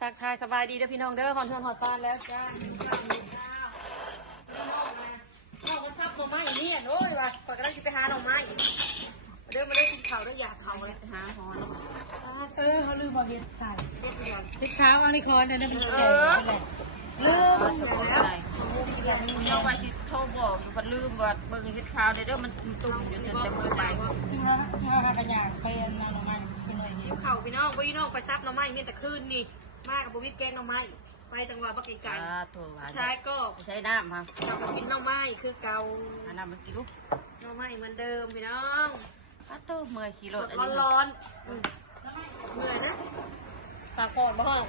ทักทายสบายดีเด้อพี่น้องเด้อหอนเทือนหอดซานแล้วจ้าพี่น้องมันซับหน่อไม้นี่โอ้ยว่ะก่อนก็ได้ไปหาหน่อไม้เด้อมาได้กินข้าวได้อยากข้าวเลยไปหาหอนเขาลืมบอกเห็ดใส่ เด็ดเดียว เห็ดขาวอันนี้คอนเนี่ยมันแก่ลืม เราว่าที่โทรบอกมันลืมว่าเบิ่งเฮ็ดข้าวเด้อมันตุ่มอยู่จนจะมือไป จริงแล้วกระยางเป็นน้ำมันกินเลย หิวข้าวพี่น้องพี่น้องไปซับหน่อไม้มีแต่คืนนี่มากับบุวิทแกงหน่อไม้ไปจังหวัดบักไก่ใช่ก็ ใช้น้ำค่ะ กลับมากินหน่อไม้คือเก่า น้ำมันกี่ลูก หน่อไม้เหมือนเดิมพี่น้อง ตู้เมื่อยขี่รถ ร้อนเหนื่อยนะฝากผ่อนบ้าง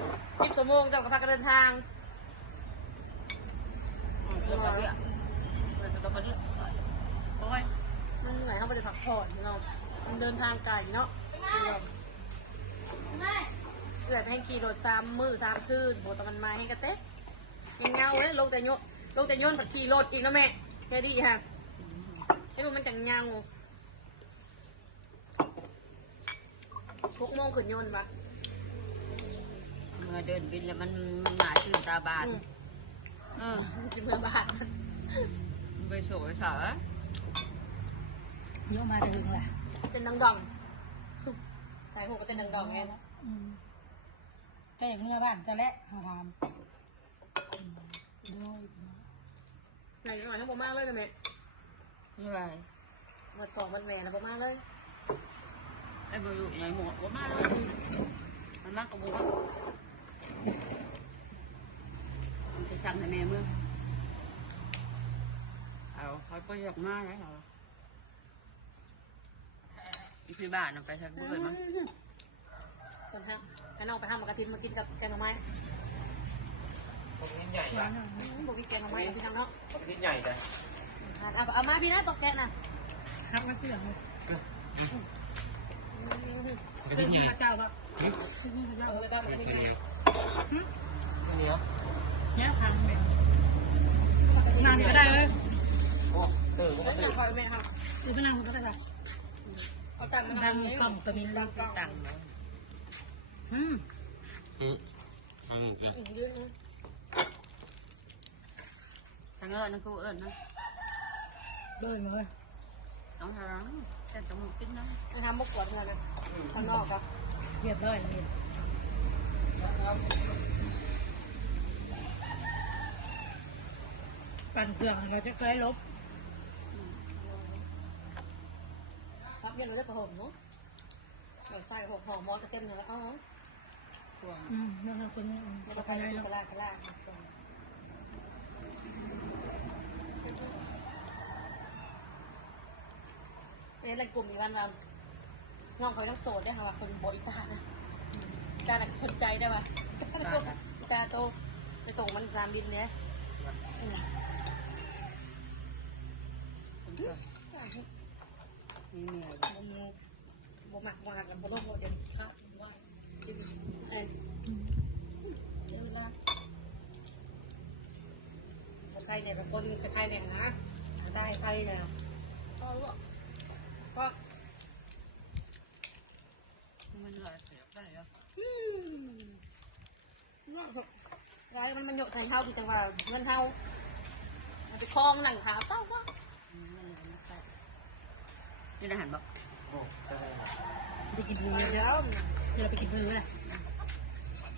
10 ชั่วโมงเจ้ากับพักเดินทาง เพื่อนเราเนี่ยเพื่อนเราเนี่ยโอ้ย มันเหนื่อยเขาไม่ได้พักผ่อนพี่น้องมันเดินทางไกลเนาะเกิดให้ขี่รถ3 มื้อ 3 คืนโบตะมันมาให้กระเต๊ะยังเงาเลยลงแต่โยนผัดขี่รถอีกนะแม่แค่ดีค่ะให้ดูมันจังเงา6 โมงขึ้นโยนปะ เมื่อเดินบินแล้วมันหนาชื่นตาบานจิเมื่อบาท ไปสวยสา เยอะมาถึงแหละ เต้นดังดองสายหูก็เต้นดังดองไง แต่อย่างเมื่อบ้านจะและเขาทำด้วย ไหนหน่อยทั้งบ่มากเลยนะแม่ เหนื่อย มาสองวันแม่นะบ่มากเลย ไอ้บอยู่ในหมวกว่ามามันมากกว่าบัวไปสั่งให้แม่เมื่อเอาเขาไปอยากมาแล้วเหรออีพี่บ้านไปทางเพื่อนมั้ง คนทางให้น้องไปทำมากระทินมากินกับแกงหน่อไม้ใหญ่จ้ะ บอกพี่แกงหน่อไม้พี่ทำเนาะ ชิ้นใหญ่จ้ะ เอามาพี่นะตกแกะน่ะ ฮักมาเชื่อเลย กระดิ่งใหญ่ พระเจ้าครับ เอาไปบ้านมันยังไง ตัวนี้เหรอ เนี่ยทางแบบงานก็ได้เลย โอ้เติมก็ แล้ว เติ จะ ม คอยแม่ครับ คือพนังก็ได้ค่ะ เอาตังค์มา ดัง ทำนี้ กล่องกระมิน ดังกล่อง ตังค์ อันนี้จ้ะ เยอะนะ ทางเอิญนะกูเอิญนะ เดินเลย ต้องทำแต่ต้องกินนะ ไปทำมกกวดเงินกันข้างนอกครับ เรียบร้อยเลยปั่นเครื่องเราจะเคยลบ ครับเพียงเราจะประหมเนาะเดี๋ยวใส่ห่อมอสเต็มเลยแล้วอ๋อ พวง นั่นคือคนนี้ ไม่ต้องไปเลยกระลากระลากอะไรกลุ่มอีกวันเราน้องคอยต้องโสดได้ค่ะว่าคนบริการนะการหลักชนใจได้ป่ะตาโตไปส่งมันสนามบินเนี้ย มีเมีย บ่หมักบ่หักแล้วบ่ต้องบ่เดี๋ยวข้าวว่าจิ้มเอ้ยเดี๋ยวนะใครเนี่ยเป็นคนใครเนี่ยนะได้ใครเนี่ยก็รู้ก็ มันเหนื่อยเสียได้แล้ว น่าสนใจมันหยดใส่เท้าดีจังว่าเงินเท้ามันจะคล้องหนังเท้าเต้า นี่อาหารบอก โอ้ได้ครับ ไปกินมื ไป อ แล้ว เราไปกินมือเลย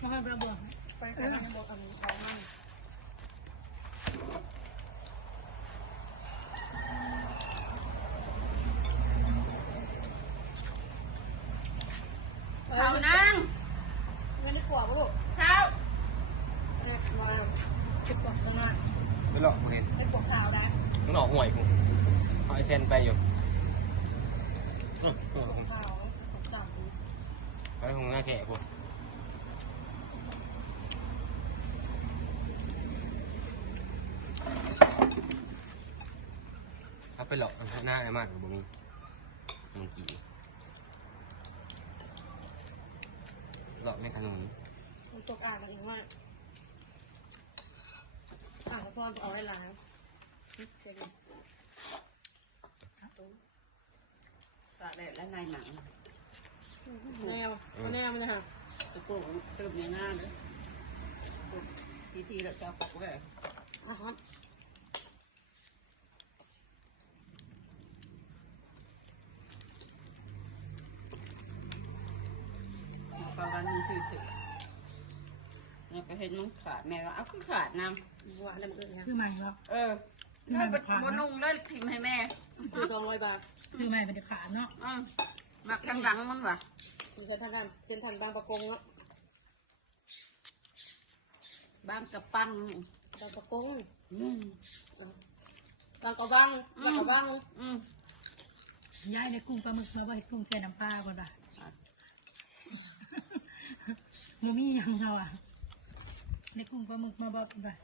มาให้เราบวก ไปขนาดบอกอันนี้ท้องมันเขานั่ง ไม่ได้กลัวลูก เช้า เนี่ยมาติดกดข้างหน้า ไม่หลอกมึงเห็น ติดกดขาวได้ มึงหลอกห่วยกูเอาไอเซนไปอยู่ กดขาวกดจับ ไปคงหน้าแก่กูเอาไปหลอกหน้าไอ้มากกว่ามึงมึงกี่หลอกในขนม มันตกอ่างกันอีกมากอ่างพ่อเอาได้ล้างเจ๊ง ตาแดดและนายหนัง แนวมันนะฮะ ตะโกนเติมอย่างง่ายเลยทีแล้วจะฝักไว้ นะครับ ประมาณนี้คือสิเนี่ยก็เห็นมันขาดแม่ก็เอาขึ้นขาดน หวานน้ำเกลือครับ ซื้อใหม่เหรอ ำแล้วบนนุ่งเลยทิมให้แม่ คือ200 บาท ซื้อใหม่เป็นขาดเนาะ มักทางหลังมันว่ะ มีเส้นทางบางประกงเนาะ บ้างกับปัง บางประกงบางกะวังบางกะวัง ย้ายในกุ้งปลาหมึกมาบ่ให้กุ้งแช่น้ำปลาก่อนป่ะโมมี่ยังเราอ่ะในกุ้งปลาหมึกมาบ่ป่ะ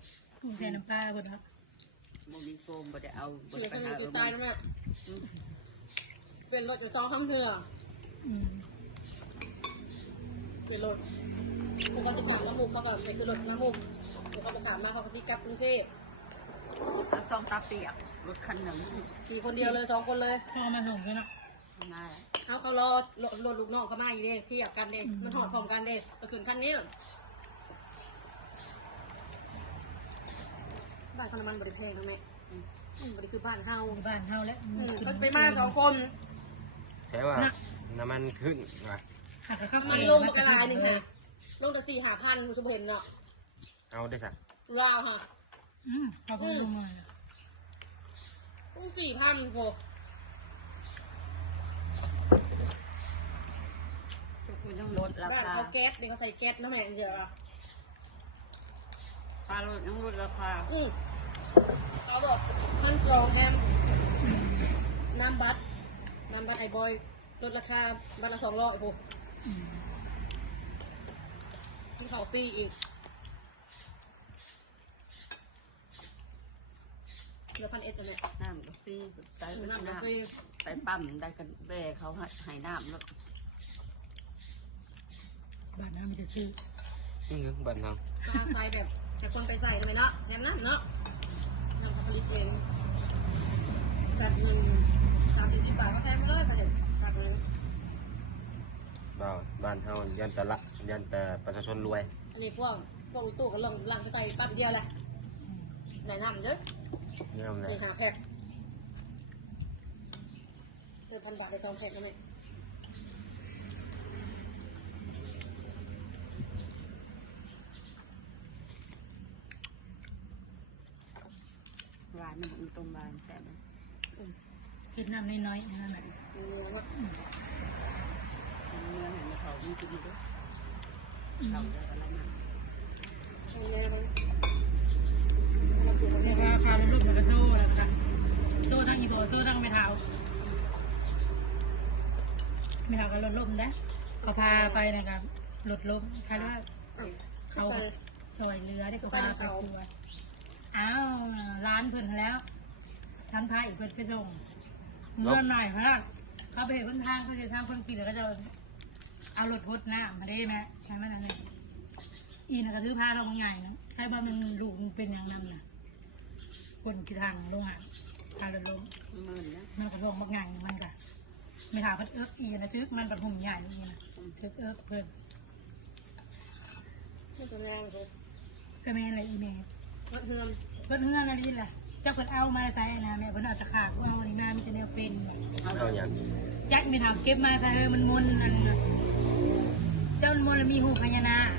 กุ้งแช่น้ำปลาก่อนครับ โมมีโฟมบ่ได้เอาบ่ เหลื ได้ อ ไป สนุ หาก จะตายนะแม่เป็นรถอยู่2-3เทื่อ อืม เป็นรถพวกเขาจะผ่านน้ำมูกเขาก็เป็นคือรถน้ำมูกพวกเขาจะผ่านมาเขาก็ที่กลับกรุงเทพ เอาซองตาเปียกรถคันหนึ่ง ขี่คนเดียวเลย2 คนเลย พ่อมาส่งด้วยเนาะ น่าแหละ เขารอรถลูกน้องเขามาอยู่เด้ที่อยากกันเด้มันหอดพร้อมกันเด้ก็ขึ้นคันนี้บ้านเขาน้ำมันบริเพงทั้งแม่บริคือบ้านเฮา อยู่บ้านเฮาแล้ว เขาไปมา2 คน ใช่ว่าน้ำมันขึ้นว่ะ หักกระเข้า มันลงมากระลายหนึ่งค่ะลงแต่4-5,000คุณสุเห็นเนาะ เอาได้สัก ลาวค่ะ พอเพิ่งลงมา ต้อง4,000โห คุณต้องลดรา บ้าน คา เขาแก๊สเดี๋ยวเขาใส่แก๊สน้ำแข็งเดียวอ่ะ ปลาลดต้องลดราคา เขาบอก1,200แอมน้ำบัตไอบอยลดราคาบัตรละ200โหที่เขาฟรีอีกเหลือ1,100เลย น้ำก็ฟรีใส่ น้ำ น้ำ ฟรี ใส่ปั๊มได้กันแบ่เขาให้น้ำแล้ว บ้านน้ำมันจะซื้อ นี่คือบ้านเรา ตาใส่แบบแต่คนไปใส่ทำไมเนาะแถมนั้นเนาะน้ำเขาผลิตเองแบบหนึ่ง30-40 บาทก็แถมเลยค่ะเห็นแบบนึง บ้านเฮายันแต่ประชาชนรวย อันนี้พวกลูกตู้ก็ลงลังไปใส่ปั๊บเดียวแหละไหนน้ำเยอะ นี่ทำไร เลยหาแพ็คเดือน1,000 บาทได้2 แพ็คก็ไม่ หวานมันตรงบานแซ่บ เห็ดน้ำน้อยๆนั่นแหละ เนื้อเห็นเขาจริงๆด้วยเราได้อะไรมา เรียกว่าคาร์ลูกมันก็โซ่แล้วกันโซ่ทั้งอีโบโซ่ทั้งไม่เท้าไม่เท้าก็ลดลมนะเขาพาไปนะครับลดลมคาดว่าเขาซอยเรือได้เขาพาไปทัวร์อ้าวร้านเพิ่นแล้วทั้งพาอีกเพิ่นไปส่งเงินหน่อยเพราะว่าเขาไปเห็นคนทางเขาจะทางคนกินแล้วก็จะเอารถพดน้ำมาได้ไหมใช่ไหมนั่นเองอีน่ะก็ถือพาเราบางใหญ่นะใช่ว่ามันลูกมันเป็นอย่างนั้นน่ะคนกี่ทางลงอ่ะพารถลง หมื่นนะ มันก็ลงบางใหญ่มันก็ไม่ถามเพิ่นเอิ๊กอีนะทึกมันแบบหุ่นใหญ่นี่นะทึกเอิ๊กเพิ่น ไม่ตัวแรงเลย ก็แม่นอะไรอีเมล รถเฮือม เพิ่นเฮือนอะไรนี่แหละเจ้าเพิ่นเอามาใส่นะแม่เพิ่นเอาตะขาบเอานี่มามีแต่แนวเป็น เอาอย่าง จักไม่ถามเก็บมาใส่มันมนอันนั้นเจ้ามันมนแล้วมีหูพญานาค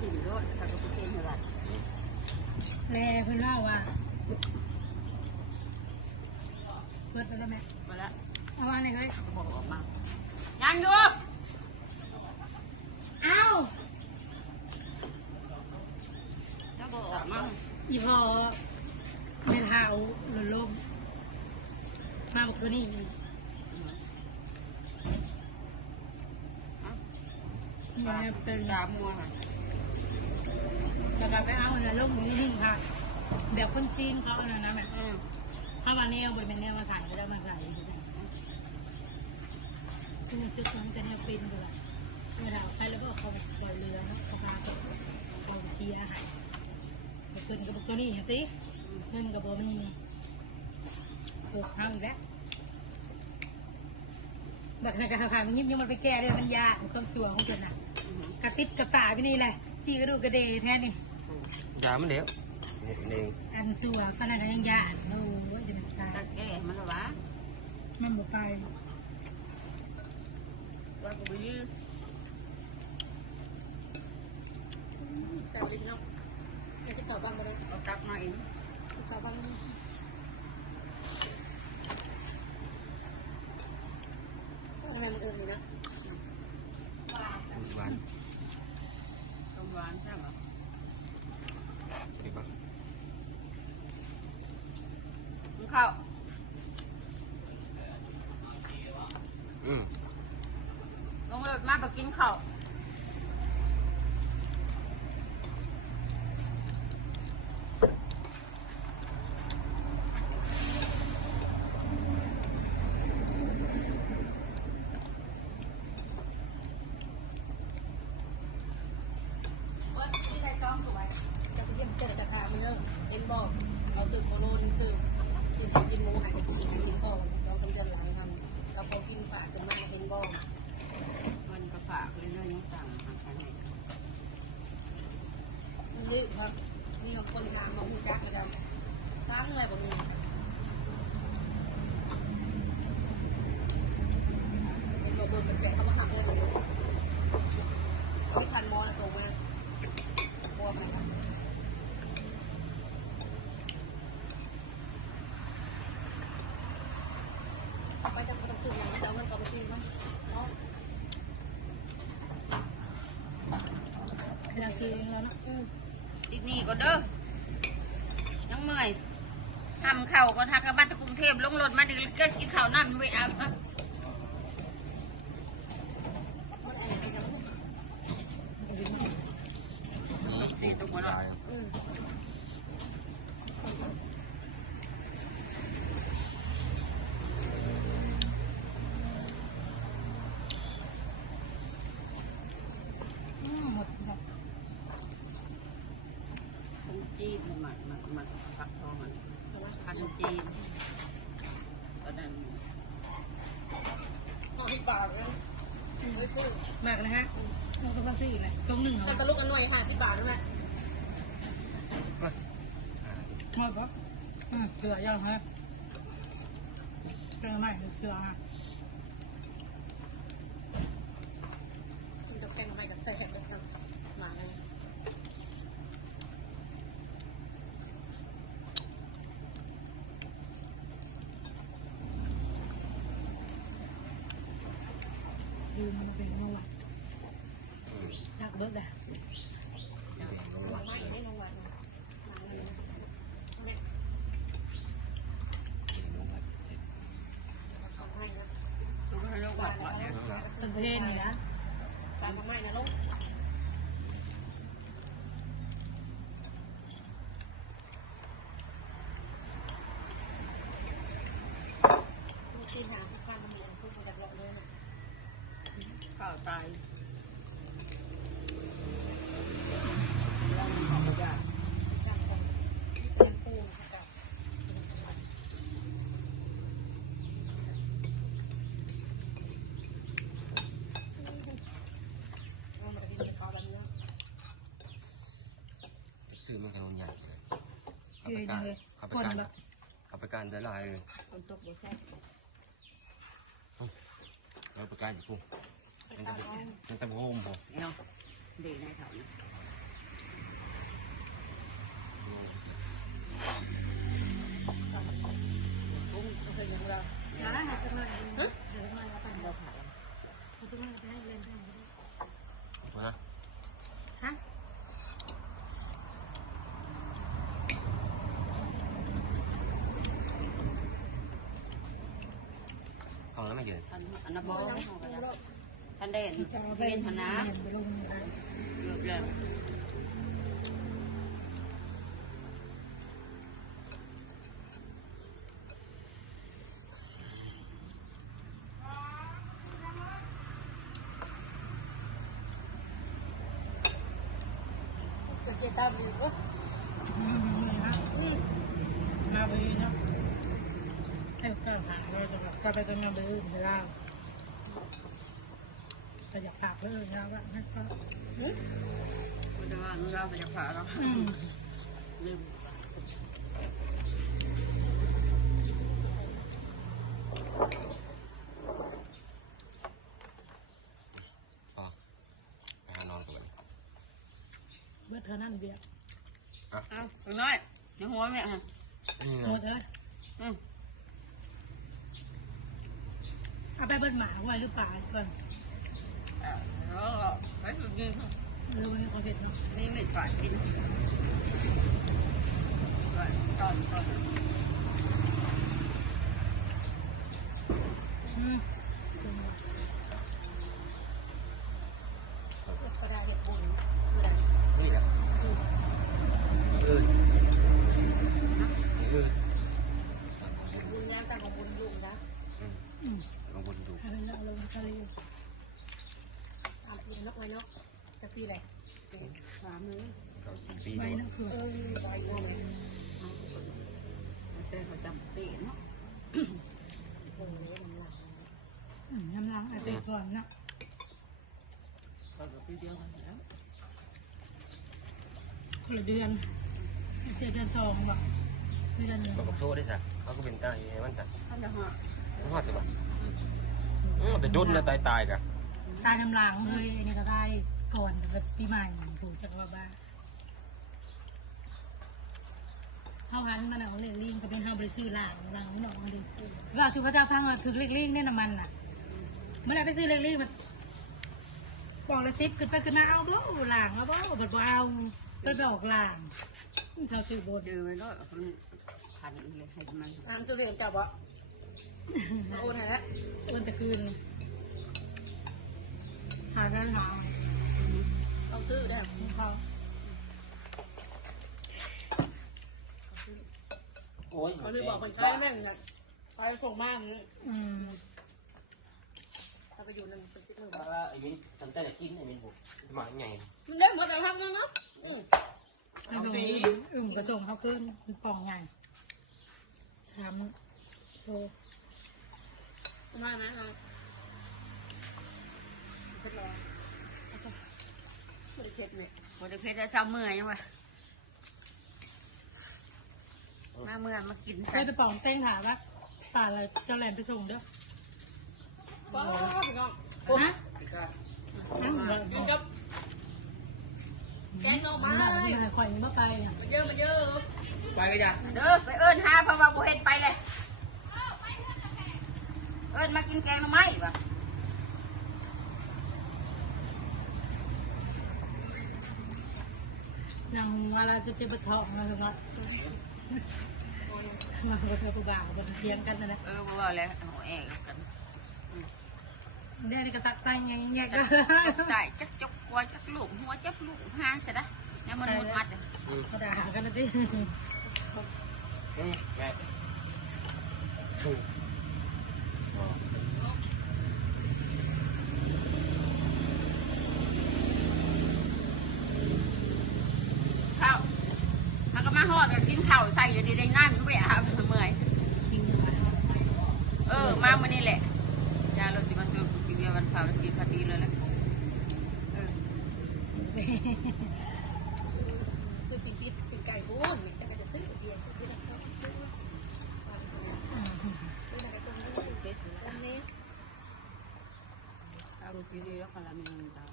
กินรถสักกระเทียมอะไร แลเพิ่นเล่าว่าเปิดไปแล้วแม่ มาแล้ว เอาอันไหนเฮ้ย บอกออกมายังอยู่ เอา แล้วบอกออกมา อีพอแม่เท้าหล่นลมมาบอกตัวนี้อีกนี่แม่เป็น ตามัวค่ะ แล้วก็ไปเอาเนี่ยลงอยู่นิ่งๆค่ะแบบคนจีนเขาเนี่ยนะแม่ถ้ามาแนวบนเป็นแนวมาถ่ายก็ได้มาใส่ซึ่งซึกมันจะแนวเป็นด้วยเวลาใครแล้วก็เขาปล่อยเรือนะเขาพาเขาเชียร์หายเพิ่นกับตัวนี้เห็นสิเงินกับบ่มีปลูกห้างแล้วบักนักการทำยิบยังมันไปแก้เลยมันยากความสัวของเพิ่นน่ะ กระติดกระตาไปนี่แหละสีกระดูกกระเดแท้นี่ ยามันเดี๋ยวนี่ อันสัวขนาดนั้นยังยานโอ้ยจะเป็นตาย ตัดแก่มันหรอวะ มันบ่ไป ว่ากูไปยืม แซ่บเลยพี่น้องอยากจะเข่าบ้างบ่ได้ เอาตักมาเอง เข่าบ้างทำไมมันเอิญนี่นะ หวาน ต้มหวานใช่ไหม ดีป่ะ มึงเข้า ลงรถมาไปกินข้าวที่ไรซ้อมถูกไหม จะไปเยี่ยมเจ้าจะทำเรื่องเอ็นบอกเอาสืบโคโรนสืบกินหมูหายไปกินพ่อเราทำเดือนหลังทำเราพอกินฝากจนมากเอ็นบอก มันก็ฝากเลยเรื่องยังสั่งทางการเนี่ย นี่ครับนี่ของคนทางของคุณจักรนะครับสร้างอะไรแบบนี้เป็นตัวเบอร์เป็นแจกเขามาทำเรื่องนี้ไม่ทันมอนะส่งมาบัวไปครับไปจากประตูอย่างนี้แล้วมันก็ไปทิ้งเนาะ เวลาคือแล้วเนาะ อีกนี่ก็เด้อยังเมื่อยทำเข่าก็ทักกับบ้านกรุงเทพลงรถมาดึกเกิดกินข้าวนั่นไม่เอาตกสีตกหมดแล้ว หมดแล้ว คนจีนมันปักทองมันพันจีนตอนนั้น อ๋อที่ปากนะไม่ซื้อ มากนะฮะเราก็มาซื้ออีกนะตรงหนึ่งเหร แต่ อ ตะลุกอันหน่วย50 บาทใช่ไหม หมดปะเกลือย่างฮะเกลือไหมเกลือฮะ กินกับแกงอะไรกับแซ่บเลยครับหมาเลย ดูมันเป็นเมื่อวานนักเบิกได้ หมาไม่ไม่ลงวันหมาเลยเนี่ยเอาให้นะ ตัวให้ลูกหวัดหวัดเนี่ย เป็นเพศนี่นะ ตามมาไม่นะลูกกินหาสักการมันเหมือนพูดมาจากเลาะเลยนะ ข้าวตายเราขอบยา ข้างคนเป็นปูนกับเอามากินกับเขาแบบนี้ ซื้อมันขนมใหญ่เลย คือยังเลย ขับ คน ไปการ แบบ ขับไปการได้ลายเลย คนตกบ่แซ่บ แล้วไปการอยู่ปุ๊บมันตะโพมผม เอวเด็กในแถวนี้ ปุ้งเคยยังเรา ร้านอาจจะมาเดี๋ยวมาแล้วกัน เราผ่าน เขาจะมาจะให้เล่นให้ นะ ฮะ เอาแล้วไม่เกิน อันนั้นบ่ทันได้เรียนธนา ไปลงกัน เยอะแล้ว เกิดเจตามดีปุ๊บ มาไปเนาะให้เจ้าหาเราจะแบบจะไปกันมาไปอื่นไปเล่า แต่อยากปากเลยนะว่าให้ก็ คุณจะว่าเราไปจะผ่าเราลืม พอไปหานอนก่อน เมื่อเธอนั่นเบียด เอาตัวน้อยยังหัวแม่ฮะ นี่ หม นะ ดเลยเอาไปเบิ้ลหมาไว้หรือเปล่าก่อน ไปดูดี รู้ให้เขาเห็นเนาะ นี่ไม่ฝ่ายกินตอน กระดาษเด็ดบุญ นี่แหละอืดอืด บุญย้ำต่างของบุญยุ่งนะ ลองบนดู ให้มันลงทะเล ตามปีนกไว้นกจะปีอะไร 3 มื้อ เรา4 ปี ไว้ แล้ว นะคือ ปล่อยวัวเลย แต่เขาจำตีเนาะ โอ้ยน้ำลาย น้ำล้างอาจจะก่อนนะ ก็ปีเดียวกันแล้ว คนละเดือนเดือน2หรอกเดือนหนึ่ง มันกับโทษได้สักเขาก็เป็นตายให้มันสัก ท่านจะหา มันหอดตัวแต่ดุนนะตายกะ ตายน้ำล้างเลยอันนี้ก็ได้ก่อนแบบปีใหม่ถูกจักรวาลเท่านั้นมันเอาเล็กลิงก็เป็นเท่าบริซื้อหลังหนองมาดิว่าชูพระเจ้าพังว่าถือเล็กลิงเนี่ยน้ำมันน่ะเมื่อไรไปซื้อเล็กลิงมันบอกละ10ขึ้นมาเอาบ่หลังเอาบ่บดบ่เอาไปบอกหลังเขาซื้อบน เจอไว้แล้วคนพันเลยให้มัน น้ำจะเรียนจับอ่ะโอนไหนละ วันตะคืนหาเงินหา เอาซื้อได้ เขา โอ้ย เขาเลยบอกคนใช้แม่งเนี่ยไปส่งมากนี่ ถ้าไปอยู่นั่นเป็น10 มื้อ ไอ้มิ้นทำใจแต่กินไอ้มิ้นบุกมาไง มันได้หมดแล้วครับน้องเนาะ แล้วก็กระส่งเขาขึ้นป่องใหญ่ทำโต มาไหมน้องเพชรรอไม่ได้เพชรเนี่ย คนเด็กเพชรจะเศร้าเมื่อยยังวะมาเมื่อมากิน เคยไปป่องเต้งถามว่าป่าอะไรเจ้าแหลมไปส่งเด้อ ป้าพี่น้อง ฮะ กินกับแกงเอาไม้ มาข่อยมาไปอ่ะ มันเยอะมันเยอะ ไปกันจ้ะ เด้อไปเอิ้นหาเพราะว่าโบเห็นไปเลยเอิ้นมากินแกงหน่อไม้ปะ ยังเวลาจะเจ็บท้องนะครัมาเจอผู้บ่าวจะเทียงกันนะ บ่ว่าแล้วหัวแอกกัน เนี่ยนี่ก็ตักไปไงแยก จั ก็ กได้จักจกกลัวจักลูกหัวจักลูกหางใช่ไหมเนี่ยมันมุดมัด เขาด่ากันนะที่ แม่ ข้าวมันก็มาหอดกันกินข้าวใส่อยู่ดีได้นั่นก็ไปอาบเมื่อยมาเมื่อนี้แหละยาเราสิมาซื้อกินเบียร์วันเสาร์กินพอดีเลยแหละ ซื้อปิดไก่บุ้นแต่ก็จะซื้อเบียร์ซื้ออะไรซื้ออะไรตรงนี้เพชรตรงนี้ เอากินดีแล้วคนละมีเงินตาม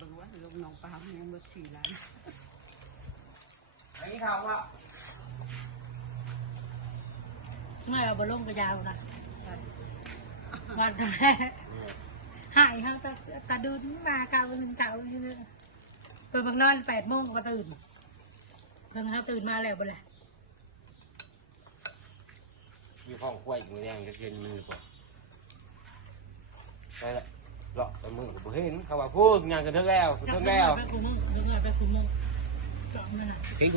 ดูว่าลูกน้องปลาเนี่ยหมด4 ล้าน ไอ้ข่าวว่า ไม่เอาบอลลงกระยาวนะวันแรกหายเขาตาดูมาเก่าเป็นเก่าอยู่เลยเปิดบังนอน8 โมงก็ตื่นเพิ่งเขาตื่นมาแล้วบ่แหละ อยู่ห้องครัวอีกมือแดงจะเกินมือป่ะไปละเลาะไปมือกับเห็นเขาว่าพูดงานกันเท่าแล้ว ไปคุมมึงไปคุมมึงก็เอานั่นน่ะ ทิ้ง